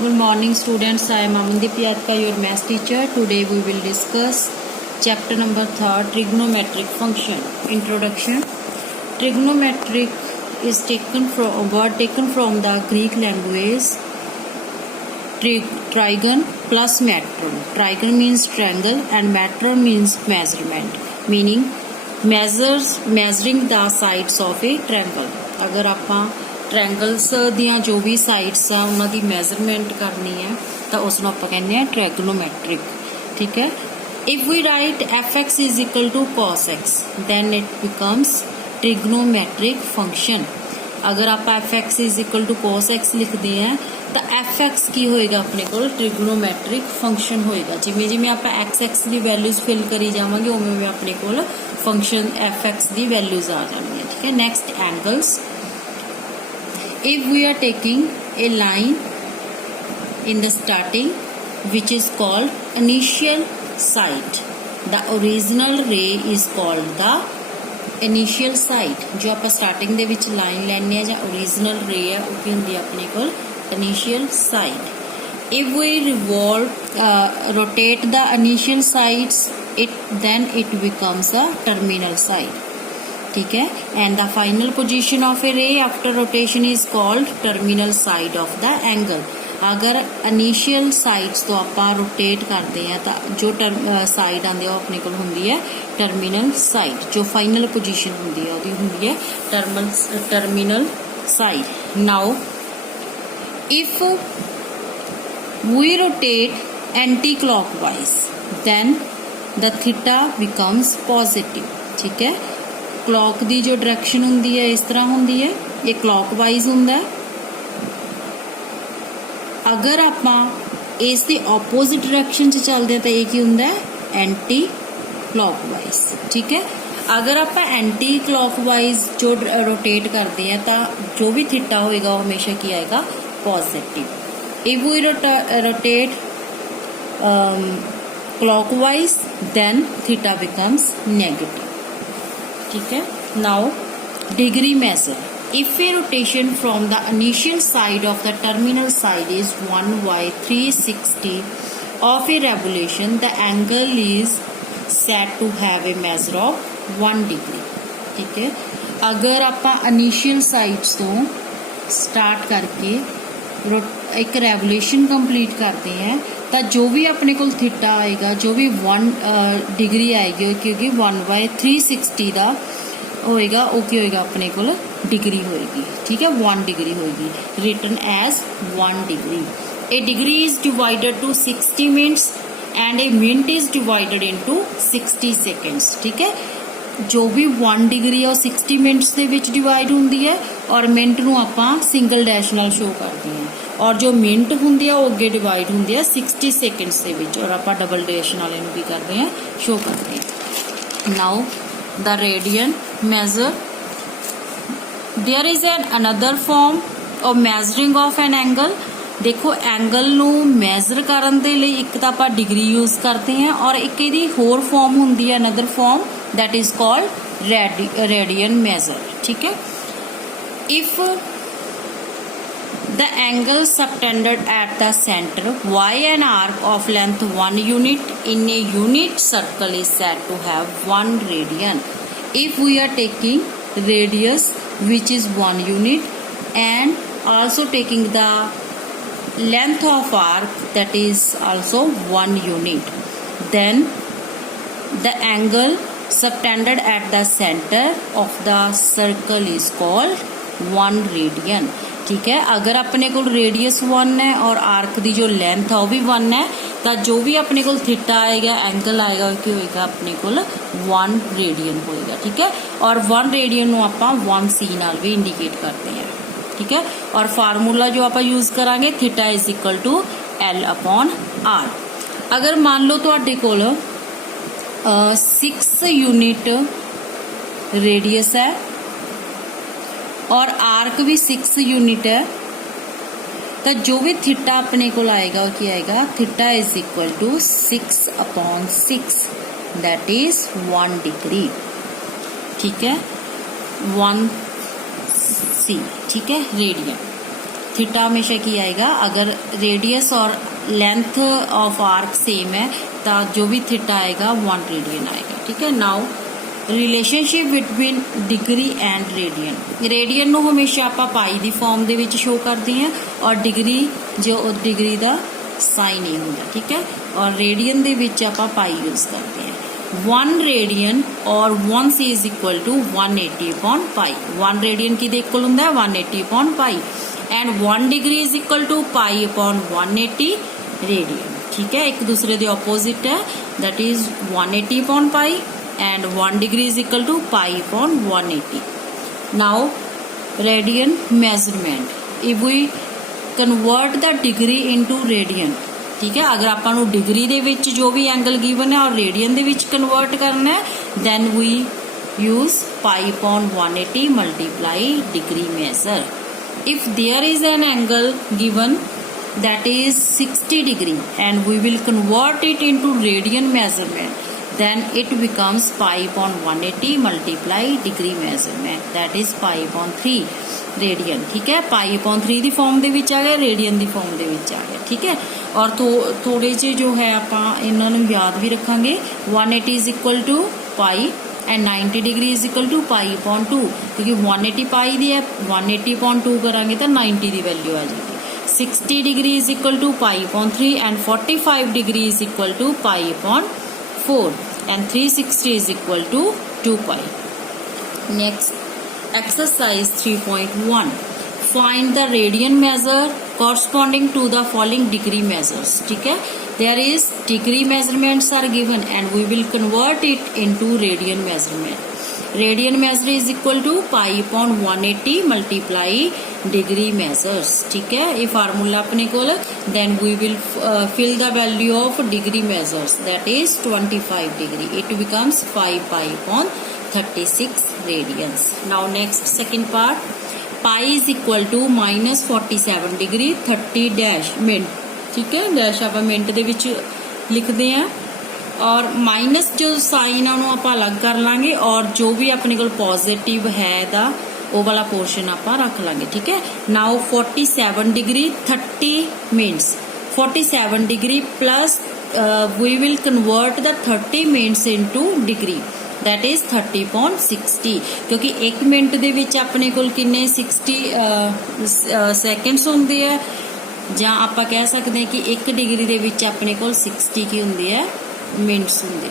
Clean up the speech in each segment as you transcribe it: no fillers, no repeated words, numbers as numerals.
Good morning students, I am Amandeep Yadka, your math teacher. Today we will discuss chapter number 3, trigonometric function. Introduction. Trigonometric is a word taken from the Greek language. Trigon plus metron. Trigon means triangle and metron means measurement, meaning measuring the sides of a triangle. अगर आपां triangles दियां जो भी sides आ उन्हां दी measurement करनी है तो उसनूं आपां कहने हैं ट्रायगोनोमेट्रिक. ठीक है. If we write f x is equal to cos x then it becomes trigonometric function. अगर आप f x is equal to cos x लिखते हैं तो एफ एक्स की होएगा अपने को ट्रिग्नोमेट्रिक फंक्शन होएगा. जिमें जिमें आप एक्स एक्स की वैल्यूज फिल करी जावांगे उमें उमें अपने को फंक्शन एफ एक्स की वैल्यूज आ जाएंगी. ठीक है. Next angles. If we are taking a line in the starting which is called initial side, the original ray is called the initial side. जो आप starting ਦੇ ਵਿੱਚ line ਲੈਣੇ ਆ ਜਾਂ original ray है ਉਹ ਕੀ ਹੁੰਦੀ ਹੈ ਆਪਣੇ ਕੋਲ initial side. If we rotate the initial sides, then it becomes a terminal side. ठीक है. And the final position of a ray after rotation is called terminal side of the angle. अगर initial sides तो आप rotate करते हैं तो जो side आती है अपने को होंगी है टर्मिनल साइड. जो फाइनल पोजीशन होंगी है वो होंगी है terminal side. Now if we rotate anti clockwise then the theta becomes positive. ठीक है. क्लॉक की जो डायरेक्शन होंगी है इस तरह होंगी है, ये क्लॉकवाइज होंगे. अगर आप इस ऑपोजिट डायरेक्शन चलते हैं तो ये की होंगे एंटी क्लॉकवाइज. ठीक है. अगर आप एंटी क्लॉकवाइज जो रोटेट करते हैं तो जो भी थीटा होएगा वो हमेशा की आएगा positive. If we rotate clockwise then theta becomes negative. ठीक है. Now degree measure. If a rotation from the initial side of the terminal side is 1/360 of a revolution, the angle is said to have a measure of 1 degree. ठीक है. अगर आप initial sides तो start करके एक revolution complete करते हैं तो जो भी अपने को थीटा आएगा जो भी 1 डिग्री आएगी क्योंकि 1/360 का होएगा वो की होएगा अपने को डिग्री होएगी. ठीक है. 1 डिग्री होएगी written as 1 degree. A degree is divided to 60 minutes and a minute is divided into 60 seconds. ठीक है. जो भी 1 डिग्री है वो 60 मिनट्स के विच डिवाइड होंगी है और मिनट नूं आपां सिंगल डैश नाल शो करते हैं और जो मिनट होंगी है वो अगे डिवाइड होंगी है 60 सेकेंड्स के विच और आपां डबल डैश नाल इहनूं की करते हैं शो करते हैं. Now the radian measure. There is an another form of measuring of an angle. देखो एंगल नूं मेजर करन दे लई एक तां आपां डिग्री यूज करते हैं और एक इहदी होर फॉर्म होंदी है another form that is called radian measure. ठीक है. if the angle subtended at the center y an arc of length 1 unit in a unit circle is said to have 1 radian. If we are taking radius which is 1 unit and also taking the length of arc that is also 1 unit, then the angle subtended at the center of the circle is called 1 radian. ठीक है. अगर अपने को radius 1 है और arc की जो length है वो भी 1 है तो जो भी अपने को थीटा आएगा एंगल आएगा कि होएगा अपने को 1 रेडियन होएगा. ठीक है. और 1 रेडियन नूं आपां 1c नाल भी इंडिकेट करते हैं. ठीक है. और फार्मूला जो आप यूज करांगे theta is equal to L/R. अगर मान लो तुहाडे कोल 6 यूनिट रेडियस है और आर्क भी 6 यूनिट है तो जो भी थीटा अपने को आएगा वो क्या आएगा theta is equal to 6/6 that is 1 degree. ठीक है. 1c. ठीक है. रेडियन. थीटा हमेशा की आएगा, अगर रेडियस और लेंथ ऑफ आर्क सेम है तो जो भी थीटा आएगा 1 रेडियन आएगा। ठीक है। Now relationship between degree and radian, radian ਨੂੰ ਹਮੇਸ਼ਾ ਆਪਾਂ ਪਾਈ ਦੀ ਫਾਰਮ ਦੇ ਵਿੱਚ ਸ਼ੋ ਕਰਦੇ ਹਾਂ ਔਰ डिग्री जो डिग्री ਦਾ ਸਾਈਨ ਹੀ ਹੁੰਦਾ। ठीक है। और रेडियन ਦੇ ਵਿੱਚ ਆਪਾਂ ਪਾਈ यूज करते हैं। 1 रेडियन और 1 c is equal to 180 upon pi. 1 radian किहदे इक्वल हुंदा है 180 upon pi and 1 degree is equal to pi upon 180 radian. ठीक है। एक दूसरे के ऑपोजिट है, that is 180 upon pi and 1 degree is equal to pi upon 180। Now radian measurement, if we convert the degree into radian, ठीक है, अगर आपां नूं डिग्री दे विच जो भी एंगल गिवन है और रेडियन दे विच कन्वर्ट करना है, then we use pi upon 180 multiply degree measure. If there is an angle given that is 60 degree and we will convert it into radian measurement, then it becomes pi upon 180 multiply degree measurement, that is pi upon 3 radian. ठीक है। पाई upon 3 की form दे विच आ गया, radian की form दे विच आ गया। ठीक है। और थोड़े जे जो है आपां इन्हां नूं याद भी रखांगे, 180 is equal to pi and 90 degree is equal to pi upon 2, क्योंकि 180 पाई दी है, 180 अपॉन 2 करांगे तो 90 की वैल्यू आ जाएगी। 60 degree is equal to pi upon 3 and 45 degree is equal to pi upon 4 and 360 is equal to 2 pi. Next exercise 3.1, find the radian measure corresponding to the following degree measures। ठीक है। there is degree measurements are given and we will convert it into radian measurement। Radian measure is equal to pi upon 180 multiply degree measures. ठीक है। ये formula अपने कोल, then we will fill the value of degree measures, that is 25 degree, it becomes 5 pi upon 36 radians. Now next second part, pi is equal to minus 47 degree 30 dash minute. ठीक है। Dash आप minute दे विच लिखते हैं और minus जो sign है उन्होंने आप अलग कर लांगे और जो भी अपने को पॉजिटिव है दा वो वाला पोर्शन आप रख लांगे। ठीक है। Now 47 degree 30 minus 47 degree plus we will convert the 30 minutes into degree, that is 30 upon 60, क्योंकि 1 मिनट दे विच अपने कोल किन्ने 60 सैकेंड्स होंदे है, जां आपां कह सकते हैं कि 1 डिग्री दे विच अपने कोल 60 की होंदी है मिनट्स होंगे।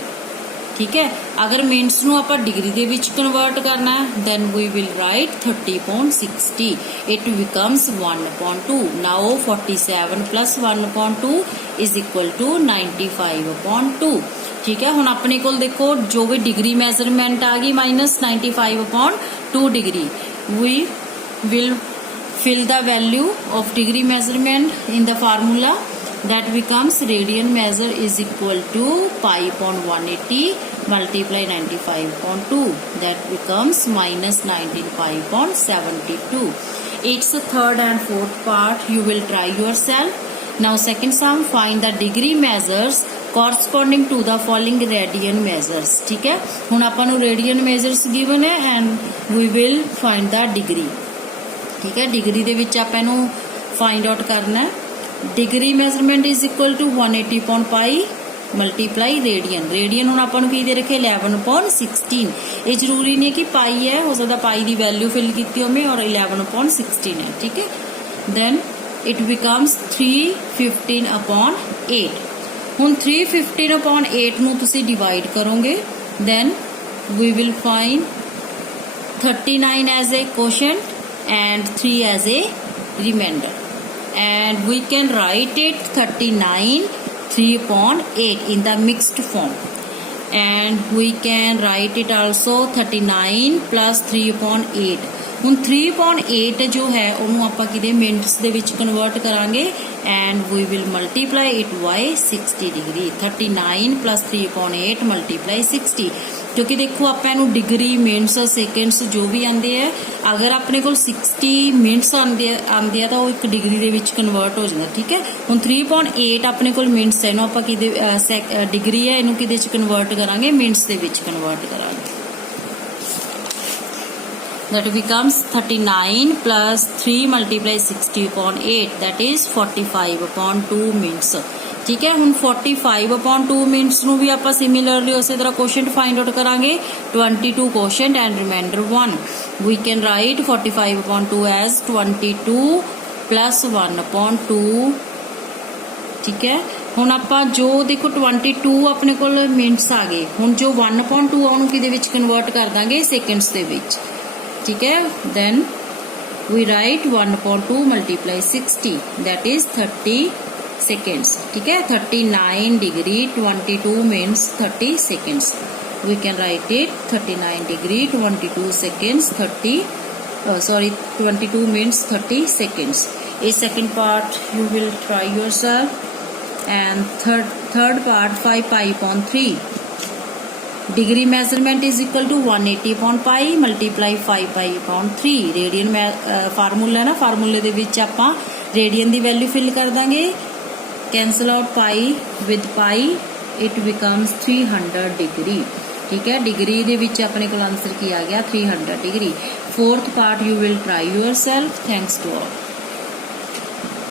ठीक है। अगर मिनट्स नूं आपां डिग्री दे विच कन्वर्ट करना है, then we will write 30 upon 60, it becomes 1 upon 2। Now 47 plus 1 upon 2 is equal to 95 upon 2। ठीक है। हुण अपने कोल देखो जो भी डिग्री मेजरमेंट आ गई minus 95 upon 2 degree, we will fill the value of degree measurement in the formula, that becomes radian measure is equal to pi upon 180 multiply 95 upon 2, that becomes minus 19 pi upon 72. It's the third and fourth part, you will try yourself. Now second sum, find the degree measures corresponding to the following radian measures। ठीक है। हुण आपां नूं radian measures given है and we will find the degree। ठीक है। Degree दे विच आपां नूं फाइंड आउट करना है। Degree measurement is equal to 180 upon pi multiply radian. Radian हुण आपां नूं की दे रखे 11 अपॉन 16। ये जरूरी नहीं कि पाई है, हो सकता पाई की वैल्यू फिल की होवे और 11 अपॉन 16 है। ठीक है। Then it becomes 315 upon 8। हुण 315 अपॉन 8 नूं तुसीं डिवाइड करोगे, then we will find 39 as a quotient and 3 as a remainder, and we can write it 39 3 upon 8 in the mixed form, and we can write it also 39 plus 3 upon 8। ਹੁਣ 3 upon 8 जो है ਉਹਨੂੰ ਆਪਾਂ ਕਿਦੇ minutes ਦੇ ਵਿੱਚ convert ਕਰਾਂਗੇ and we will multiply it by 60 degree। 39 plus 3 upon 8 multiply 60, क्योंकि देखो ਆਪਾਂ ਇਹਨੂੰ डिग्री मिनट्स सेकेंड्स जो भी आंदे है, अगर अपने को 60 मिनट्स आंदे आ ਤਾਂ ਉਹ 1 डिग्री ਦੇ ਵਿੱਚ ਕਨਵਰਟ ਹੋ ਜਾਂਦਾ। ठीक है। ਹੁਣ 3 upon 8 ਆਪਣੇ ਕੋਲ ਮਿੰਟਸ ਹੈ, ਇਹਨੂੰ ਆਪਾਂ ਕਿਦੇ डिग्री है ਇਹਨੂੰ ਕਿਦੇ ਚ ਕਨਵਰਟ ਕਰਾਂਗੇ, ਮਿੰਟਸ ਦੇ ਵਿੱਚ ਕਨਵਰਟ ਕਰਾਂਗੇ। that becomes 39 plus 3 multiply 60 upon 8 that is 45 upon 2 minutes ठीक है। ਹੁਣ 45 upon 2 minutes ਨੂੰ ਵੀ ਆਪਾਂ ਸਿਮਿਲਰਲੀ ਉਸੇ ਤਰ੍ਹਾਂ quotient find out ਕਰਾਂਗੇ 22 quotient and remainder 1 we can write 45 upon 2 as 22 plus 1 upon 2 ठीक है। ਹੁਣ ਆਪਾਂ ਜੋ ਦੇਖੋ 22 ਆਪਣੇ ਕੋਲ ਮਿੰਟਸ ਆ ਗਏ ਹੁਣ ਜੋ 1 upon 2 ਉਹਨੂੰ ਕਿਹਦੇ ਵਿੱਚ ਕਨਵਰਟ ਕਰ ਦਾਂਗੇ ਸੈਕਿੰਡਸ ਦੇ ਵਿੱਚ ठीक है। then we write 1 upon 2 multiply 60 that is 30 seconds ठीक है। 39 degree 22 minutes 30 seconds we can write it 39 degree 22 seconds 22 minutes 30 seconds a second part you will try yourself and third part 5 pi upon 3 degree measurement is equal to 180 upon pi multiply 5 pi upon 3 radian formula ना फार्मूले ਦੇ ਵਿੱਚ ਆਪਾਂ radian ਦੀ value fill ਕਰ ਦਾਂਗੇ cancel out pi with pi it becomes 300 degree ठीक है। Degree ਦੇ ਵਿੱਚ ਆਪਣੇ ਕੋਲ ਆਨਸਰ ਕੀ ਆ ਗਿਆ 300 degree fourth part you will try yourself thanks to all